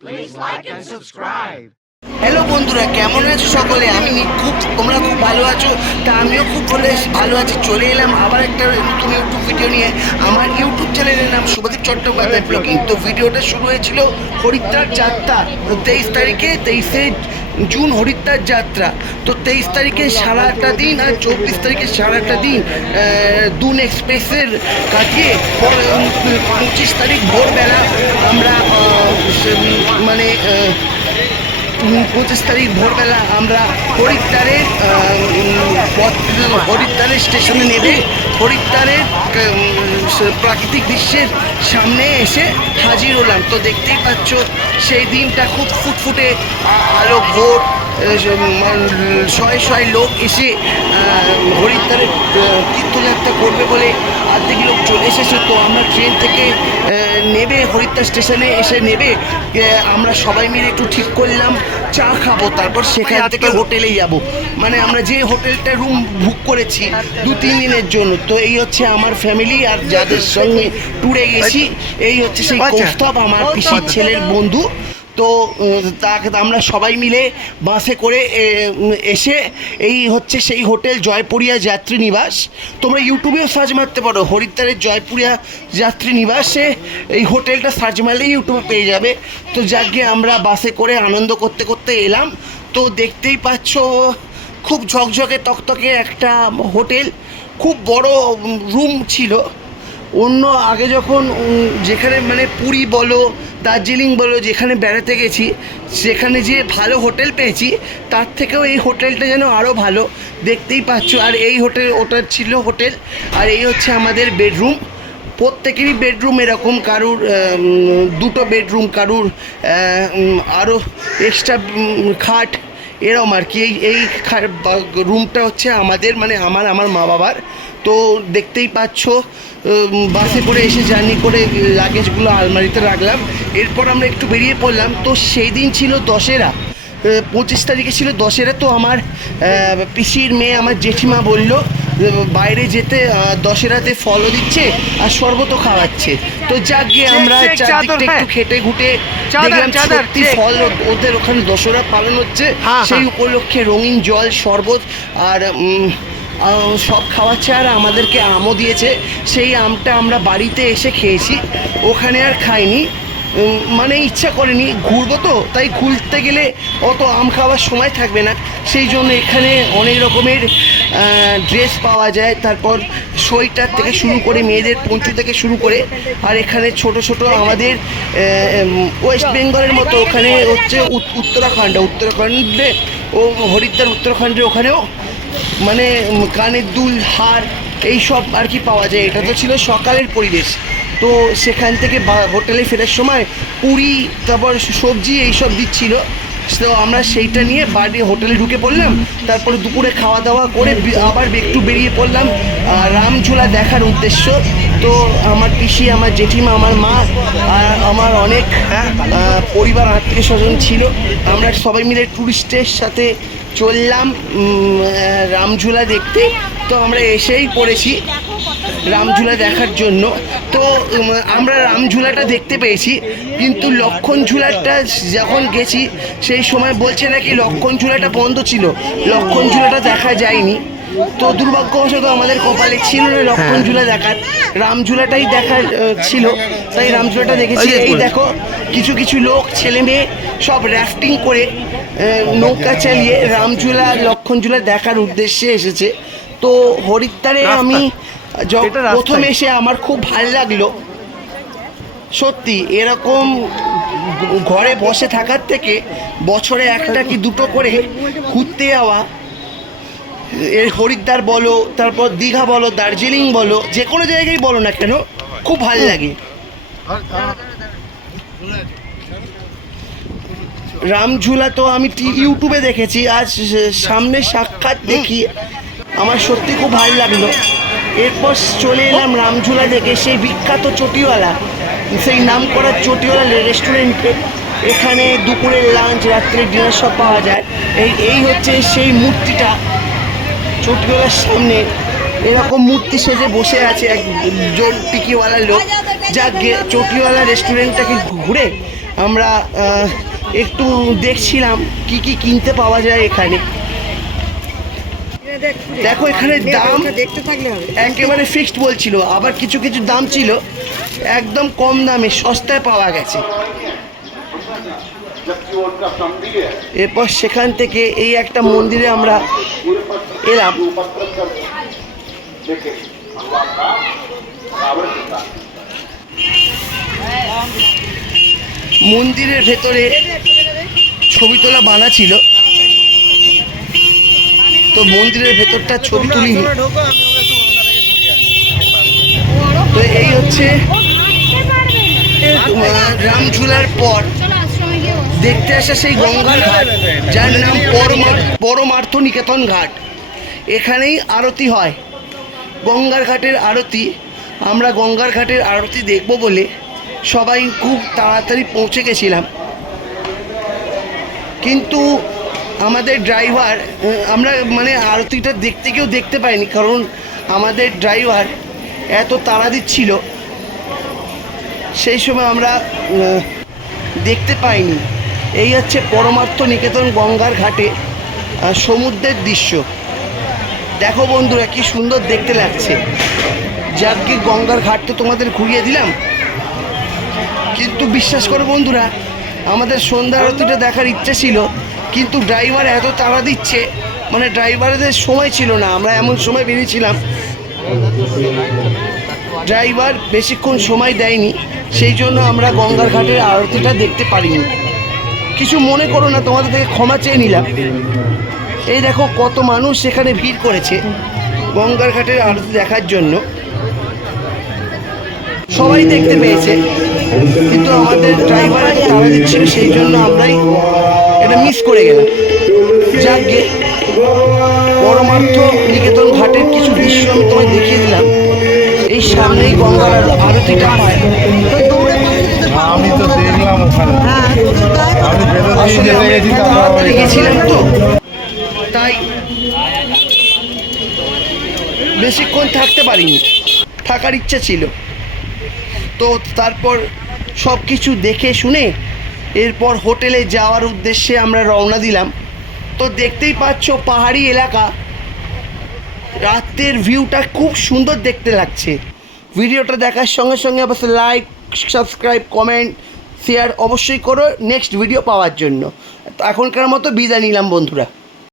Please like and subscribe. Hello বন্ধুরা, কেমন আছো সকলে? তোমরা খুব ভালো আছো, তা আমিও খুব ভালো আছি। চলে এলাম আবার একটা নতুন ইউটিউব ভিডিও নিয়ে। আমার ইউটিউব চ্যানেলের নাম শুভদীপ চট্টোপাধ্যায় ব্লগিং। তো ভিডিওটা শুরু হয়েছিল হরিদ্বার যাত্রা 23 জুন হরিদ্বার যাত্রা। তো 23 তারিখে সারাটা দিন আর 24 তারিখে সারাটা দিন দুন এক্সপ্রেসের কাটিয়ে 25 তারিখ ভোরবেলা আমরা 25 তারিখ ভোরবেলা আমরা হরিদ্বারের স্টেশনে নেবে হরিদ্বারের প্রাকৃতিক দৃশ্যের সামনে এসে হাজির হলাম। তো দেখতেই পাচ্ছ সেই দিনটা খুব ফুটফুটে আলো ভোর, শয়ে লোক এসে হরিদ্বারের তীর্থযাত্রা করবে বলে অর্ধেক লোক চলে এসেছে। তো আমরা ট্রেন থেকে নেবে হরিদ্বার স্টেশনে এসে নেবে, আমরা সবাই মিলে একটু ঠিক করলাম চা খাবো, তারপর সেখান থেকে হোটেলে যাব। মানে আমরা যে হোটেলটা রুম বুক করেছি 2-3 দিনের জন্য। তো এই হচ্ছে আমার ফ্যামিলি আর যাদের সঙ্গে ট্যুরে গেছি। এই হচ্ছে সেই কৌস্তব, আমার পিসির ছেলের বন্ধু। তো তাকে আমরা সবাই মিলে বাসে করে এসে এই হচ্ছে সেই হোটেল জয়পুরিয়া যাত্রী নিবাস। তোমরা ইউটিউবেও সার্চ মারতে পারো হরিদ্বারের জয়পুরিয়া যাত্রী নিবাসে, এই হোটেলটা সার্চ মারলেই ইউটিউবে পেয়ে যাবে। তো যাকে আমরা বাসে করে আনন্দ করতে করতে এলাম। তো দেখতেই পাচ্ছ খুব ঝকঝকে তকতকে একটা হোটেল, খুব বড় রুম ছিল। অন্য আগে যখন যেখানে মানে পুরী বলো দার্জিলিং বলো যেখানে বেড়াতে গেছি সেখানে যে ভালো হোটেল পেয়েছি, তার থেকেও এই হোটেলটা যেন আরও ভালো। দেখতেই পাচ্ছ। আর এই ওটা ছিল হোটেল। আর এই হচ্ছে আমাদের বেডরুম। প্রত্যেকেরই বেডরুম এরকম, কারুর 2টো বেডরুম, কারুর আরও এক্সট্রা খাট, এরকম আর কি। এই রুমটা হচ্ছে আমাদের, মানে আমার মা বাবার। তো দেখতেই পাচ্ছ বাসে করে এসে জার্নি করে লাগেজগুলো আলমারিতে রাখলাম। এরপর আমরা একটু বেরিয়ে পড়লাম। তো সেই দিন ছিল দশেরা, 25 তারিখে ছিল দশেরা। তো আমার পিসির মেয়ে আমার জেঠিমা বলল বাইরে যেতে, দশেরাতে ফলও দিচ্ছে আর শরবতও খাওয়াচ্ছে। তো যাক গিয়ে আমরা চারদিকটা একটু খেটে খুঁটে দেখলাম সত্যি ফল ওদের ওখানে দশেরা পালন হচ্ছে। সেই উপলক্ষে রঙিন জল, শরবত আর সব খাওয়াচ্ছে। আর আমাদেরকে আমও দিয়েছে। সেই আমটা আমরা বাড়িতে এসে খেয়েছি, ওখানে আর খাইনি। মানে ইচ্ছা করেনি, ঘুরবো তো, তাই ঘুরতে গেলে অত আম খাওয়ার সময় থাকবে না। সেই জন্য এখানে অনেক রকমের ড্রেস পাওয়া যায়, তারপর সোয়েটার থেকে শুরু করে মেয়েদের পঞ্চু থেকে শুরু করে। আর এখানে ছোট ছোট আমাদের ওয়েস্ট বেঙ্গলের মতো ওখানে হচ্ছে উত্তরাখণ্ডে ও হরিদ্বার উত্তরাখণ্ডে ওখানেও মানে কানের দুল, হার, এইসব আর কি পাওয়া যায়। এটা তো ছিল সকালের পরিবেশ। তো সেখান থেকে হোটেলে ফেরার সময় পুরি, তারপর সবজি এইসব দিচ্ছিল। তো আমরা সেইটা নিয়ে হোটেলে ঢুকে পড়লাম। তারপরে দুপুরে খাওয়া দাওয়া করে আবার একটু বেরিয়ে পড়লাম রামঝুলা দেখার উদ্দেশ্য। তো আমার পিসি, আমার জেঠিমা, আমার মা আর আমার অনেক পরিবার আত্মীয় স্বজন ছিল। আমরা সবাই মিলে ট্যুরিস্টের সাথে চললাম রামঝুলা দেখতে। তো আমরা এসেই পড়েছি রামঝুলা দেখার জন্য। তো আমরা রামঝুলাটা দেখতে পেয়েছি, কিন্তু লক্ষণ ঝুলাটা যখন গেছি সেই সময় বলছে নাকি লক্ষণ ঝুলাটা বন্ধ ছিল, লক্ষণ ঝুলাটা দেখা যায়নি। তো দুর্ভাগ্যবশত আমাদের কপালে ছিল না লক্ষণ ঝুলা দেখার, রামঝুলাটাই দেখার ছিল, তাই রামঝুলাটা দেখেছি। এই দেখো কিছু কিছু লোক, ছেলে মেয়ে সব র্যাফটিং করে নৌকা চালিয়ে রামঝুলা লক্ষণঝুলা দেখার উদ্দেশ্যে এসেছে। তো হরিদ্বারে আমি প্রথম এসে আমার খুব ভালো লাগলো সত্যি। এরকম ঘরে বসে থাকার থেকে বছরে একটা কি দুটো করে ঘুরতে যাওয়া, এর হরিদ্বার বলো, তারপর দীঘা বলো, দার্জিলিং বলো, যে কোনো জায়গায় বলো না কেন, খুব ভালো লাগে। রামঝুলা তো আমি ইউটিউবে দেখেছি, আজ সামনে সাক্ষাৎ দেখি আমার সত্যি খুব ভালো লাগলো। এরপর চলে এলাম রামঝুলা দেখে সেই বিখ্যাত চটিওয়ালা, সেই নাম করা চটিওয়ালা রেস্টুরেন্টে। এখানে দুপুরের লাঞ্চ, রাত্রের ডিনার সব পাওয়া যায়। এই হচ্ছে সেই মূর্তিটা চটিওয়ালার সামনে, এরকম মূর্তি সেজে বসে আছে একজন টিকিওয়ালা লোক। যা চটিওয়ালা রেস্টুরেন্টটাকে ঘুরে আমরা একটু দেখছিলাম কি কি কিনতে পাওয়া যায় এখানে। দেখো এখানে দাম একেবারে ফিক্সড বলছিল, আবার কিছু কিছু দাম ছিল একদম কম দামে সস্তায় পাওয়া গেছে। এরপর সেখান থেকে এই একটা মন্দিরে আমরা এলাম। মন্দিরের ভেতরে ছবি তোলা বানা ছিল, তো মন্দিরের ভেতরটা ছবি তুলিনি। তো এই হচ্ছে রামঝুলার পর দেখতে আসা সেই গঙ্গার ঘাট, যার নাম পরমার্থ নিকেতন ঘাট। এখানেই আরতি হয়, গঙ্গার ঘাটের আরতি। আমরা গঙ্গার ঘাটের আরতি দেখব বলে সবাই খুব তাড়াতাড়ি পৌঁছে গেছিলাম, কিন্তু আমাদের ড্রাইভার, আমরা মানে আরতিটা দেখতে কেউ দেখতে পাইনি, কারণ আমাদের ড্রাইভার এত তাড়া দিচ্ছিল সেই সময় আমরা দেখতে পাইনি। এই হচ্ছে পরমার্থ নিকেতন গঙ্গার ঘাটে সমুদ্রের দৃশ্য। দেখো বন্ধুরা কি সুন্দর দেখতে লাগছে। যাকে গঙ্গার ঘাট তো তোমাদের ঘুরিয়ে দিলাম, কিন্তু বিশ্বাস করো বন্ধুরা, আমাদের সন্ধ্যা আরতিটা দেখার ইচ্ছে ছিল, কিন্তু ড্রাইভার এত তাড়া দিচ্ছে, মানে ড্রাইভারদের সময় ছিল না। আমরা এমন সময় বেরিয়েছিলাম, ড্রাইভার বেশিক্ষণ সময় দেয়নি, সেই জন্য আমরা গঙ্গার ঘাটের আরতিটা দেখতে পারিনি। কিছু মনে করো না, তোমাদের থেকে ক্ষমা চেয়ে নিলাম। এই দেখো কত মানুষ সেখানে ভিড় করেছে গঙ্গার ঘাটের আরতি দেখার জন্য। সবাই দেখতে পেয়েছে, কিন্তু আমাদের ড্রাইভার এত তাড়া দিচ্ছিল, সেই জন্য আমরাই এটা মিস করে গেলাম। যাকে পরমার্থ নিকেতন ঘাটের কিছু দৃশ্য আমি তোমায় দেখিয়ে দিলাম। এই সামনেই গঙ্গার আরতিটা হয়। আমি তো দেখলাম ওখানে, আসলে তাড়াতাড়ি গেছিলাম তো, তাই বেশিক্ষণ থাকতে পারিনি, থাকার ইচ্ছা ছিল। তো তারপর সব কিছু দেখে শুনে এরপর হোটেলে যাওয়ার উদ্দেশ্যে আমরা রওনা দিলাম। তো দেখতেই পাচ্ছ পাহাড়ি এলাকা, রাতের ভিউটা খুব সুন্দর দেখতে লাগছে। ভিডিওটা দেখার সঙ্গে সঙ্গে অবশ্যই লাইক, সাবস্ক্রাইব, কমেন্ট, শেয়ার অবশ্যই করো নেক্সট ভিডিও পাওয়ার জন্য। তো এখনকার মতো বিদায় নিলাম বন্ধুরা।